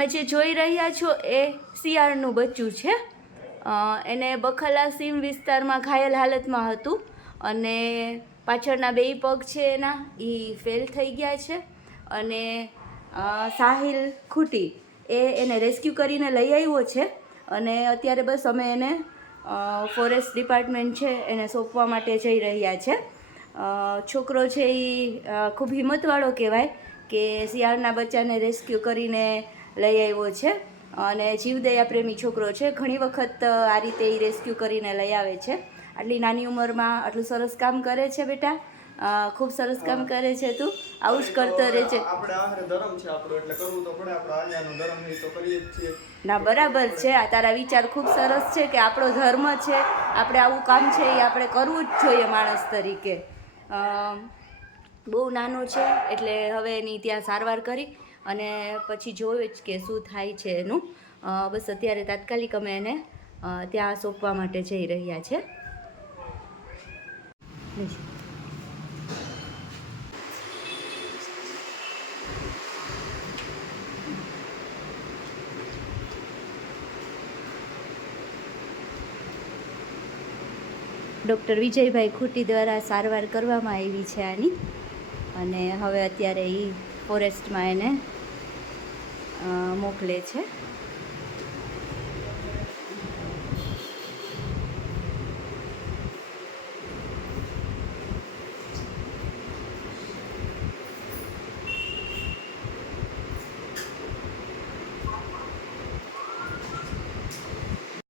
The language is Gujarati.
તમે જે જોઈ રહ્યા છો એ શિયાળનું બચ્ચું છે. એને બખલા સીમ વિસ્તારમાં ઘાયલ હાલતમાં હતું અને પાછળના બે પગ છે એના એ ફેલ થઈ ગયા છે. અને સાહિલ ખૂટી એને રેસ્ક્યુ કરીને લઈ આવ્યો છે અને અત્યારે બસ અમે એને ફોરેસ્ટ ડિપાર્ટમેન્ટ છે એને સોંપવા માટે જઈ રહ્યા છે. છોકરો છે એ ખૂબ હિંમતવાળો કહેવાય કે શિયાળના બચ્ચાને રેસ્ક્યુ કરીને લઈ આવ્યો છે અને જીવદયા પ્રેમી છોકરો છે. ઘણી વખત આ રીતે એ રેસ્ક્યુ કરીને લઈ આવે છે. આટલી નાની ઉંમરમાં આટલું સરસ કામ કરે છે બેટા. ખૂબ સરસ કામ કરે છે તું. આવું જ કરતો રહેજે. ના બરાબર છે. આ તારા વિચાર ખૂબ સરસ છે કે આપણો ધર્મ છે, આપણે આવું કામ છે એ આપણે કરવું જ જોઈએ માણસ તરીકે. બહુ નાનું છે એટલે હવે એની ત્યાં સારવાર કરી અને પછી જોયું જ કે શું થાય છે એનું. બસ અત્યારે તાત્કાલિક અમે એને ત્યાં સોંપવા માટે જઈ રહ્યા છે. ડૉક્ટર વિજયભાઈ ખૂટી દ્વારા સારવાર કરવામાં આવી છે આની અને હવે અત્યારે એ ફોરેસ્ટમાં એને મોકલે છે.